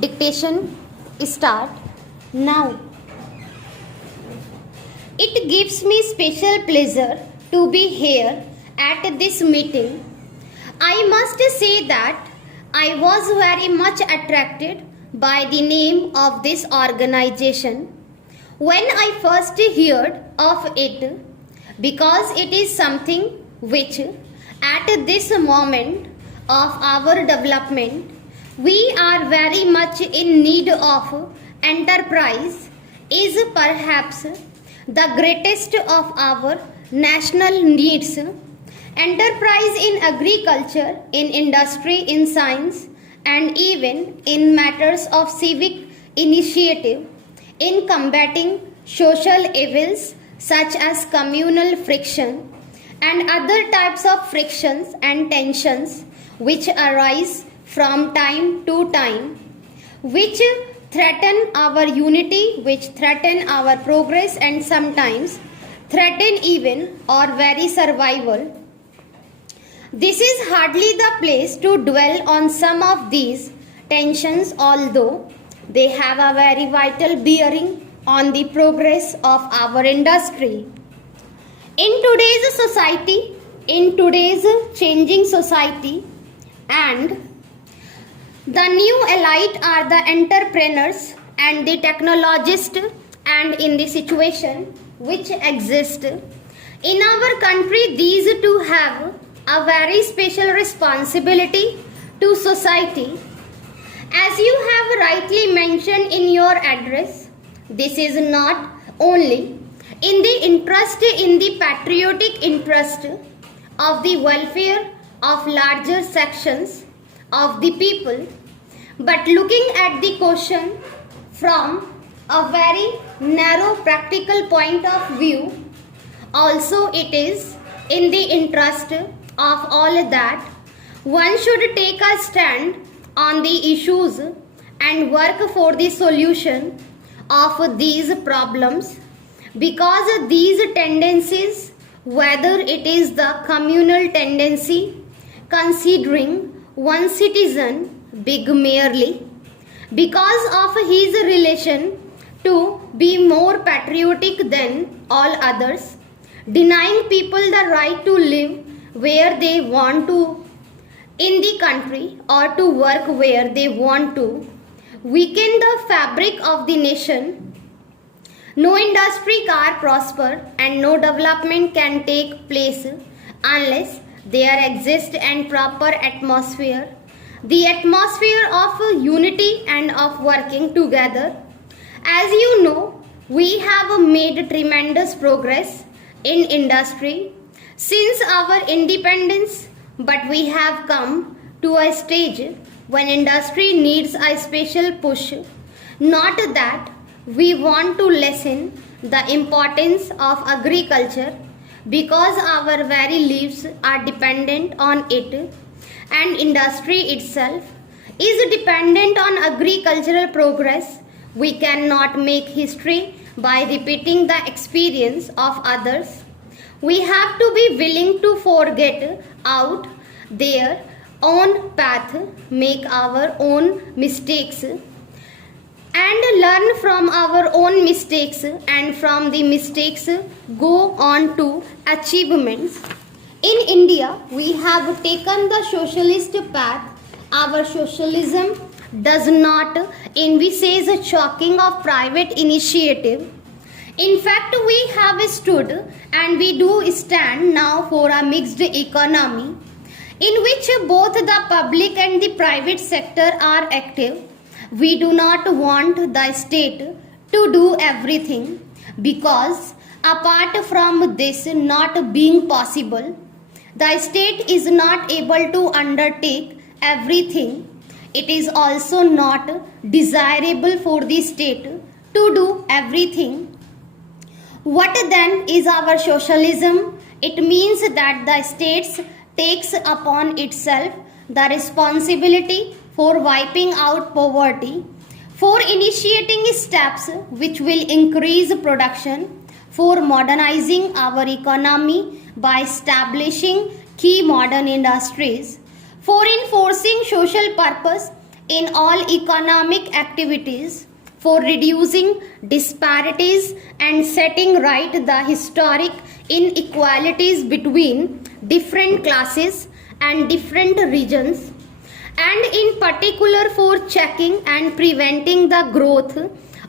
Dictation start now. It gives me special pleasure to be here at this meeting. I must say that I was very much attracted by the name of this organization when I first heard of it, because it is something which at this moment of our development we are very much in need of. Enterprise is perhaps the greatest of our national needs. Enterprise in agriculture, in industry, in science, and even in matters of civic initiative, in combating social evils such as communal friction and other types of frictions and tensions which arise from time to time, which threaten our unity, which threaten our progress, and sometimes threaten even our very survival. This is hardly the place to dwell on some of these tensions, although they have a very vital bearing on the progress of our industry. In today's society, in today's changing society, and the new elite are the entrepreneurs and the technologists, and in the situation which exist in our country, these two have a very special responsibility to society. As you have rightly mentioned in your address, this is not only in the interest, in the patriotic interest of the welfare of larger sections of the people, but looking at the question from a very narrow practical point of view, also it is in the interest of all that one should take a stand on the issues and work for the solution of these problems, because these tendencies, whether it is the communal tendency considering one citizen big merely because of his relation to be more patriotic than all others, denying people the right to live where they want to in the country or to work where they want to, weaken the fabric of the nation. No industry can prosper and no development can take place unless there exists a proper atmosphere, the atmosphere of unity and of working together. As you know, we have made tremendous progress in industry since our independence, but we have come to a stage when industry needs a special push. Not that we want to lessen the importance of agriculture, because our very lives are dependent on it, and industry itself is dependent on agricultural progress. We cannot make history by repeating the experience of others. We have to be willing to forget out their own path, make our own mistakes, and learn from our own mistakes, and from the mistakes go on to achievements. In India, we have taken the socialist path. Our socialism does not envisage a choking of private initiative. In fact, we have stood and we do stand now for a mixed economy in which both the public and the private sector are active. We do not want the state to do everything, because apart from this not being possible, the state is not able to undertake everything. It is also not desirable for the state to do everything. What then is our socialism? It means that the state takes upon itself the responsibility for wiping out poverty, for initiating steps which will increase production, for modernizing our economy by establishing key modern industries, for enforcing social purpose in all economic activities for reducing disparities and setting right the historic inequalities between different classes and different regions, and in particular for checking and preventing the growth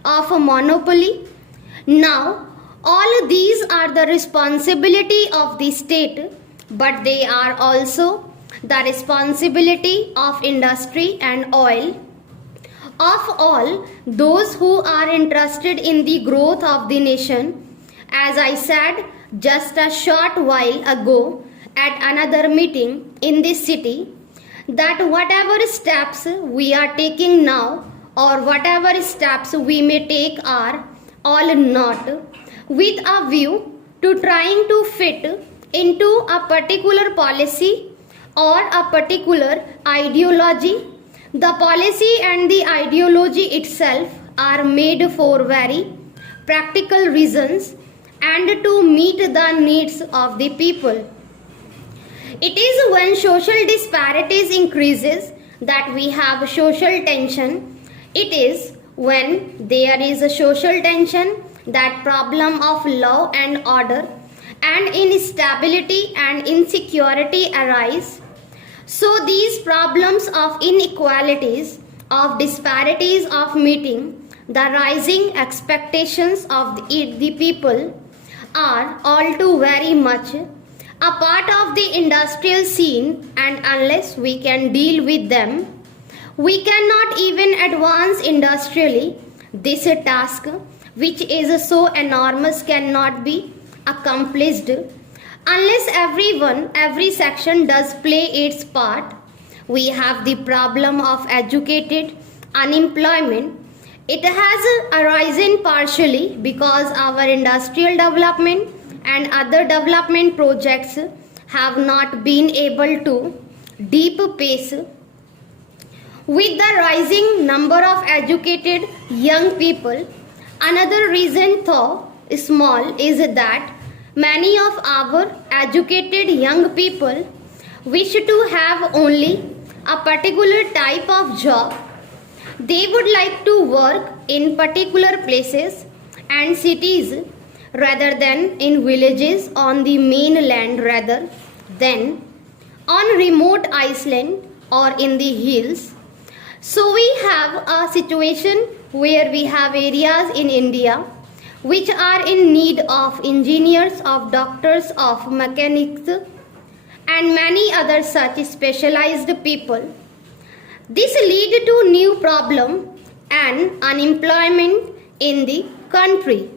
of a monopoly. Now, all these are the responsibility of the state, but they are also the responsibility of industry and oil, of all those who are interested in the growth of the nation. As I said just a short while ago at another meeting in this city, that whatever steps we are taking now or whatever steps we may take are all not with a view to trying to fit into a particular policy or a particular ideology. The policy and the ideology itself are made for very practical reasons and to meet the needs of the people. It is when social disparities increases that we have social tension. It is when there is a social tension that problem of law and order and instability and insecurity arise. So these problems of inequalities, of disparities of meeting the rising expectations of the people are all too very much a part of the industrial scene, and unless we can deal with them, we cannot even advance industrially. This task, which is so enormous, cannot be accomplished unless every section does play its part. We have the problem of educated unemployment. It has arisen partially because our industrial development and other development projects have not been able to keep pace with the rising number of educated young people. Another reason, though small, is that many of our educated young people wish to have only a particular type of job. They would like to work in particular places and cities rather than in villages on the mainland, rather than on remote island or in the hills. So we have a situation where we have areas in India which are in need of engineers, of doctors, of mechanics and many other such specialized people. This lead to new problem and unemployment in the country.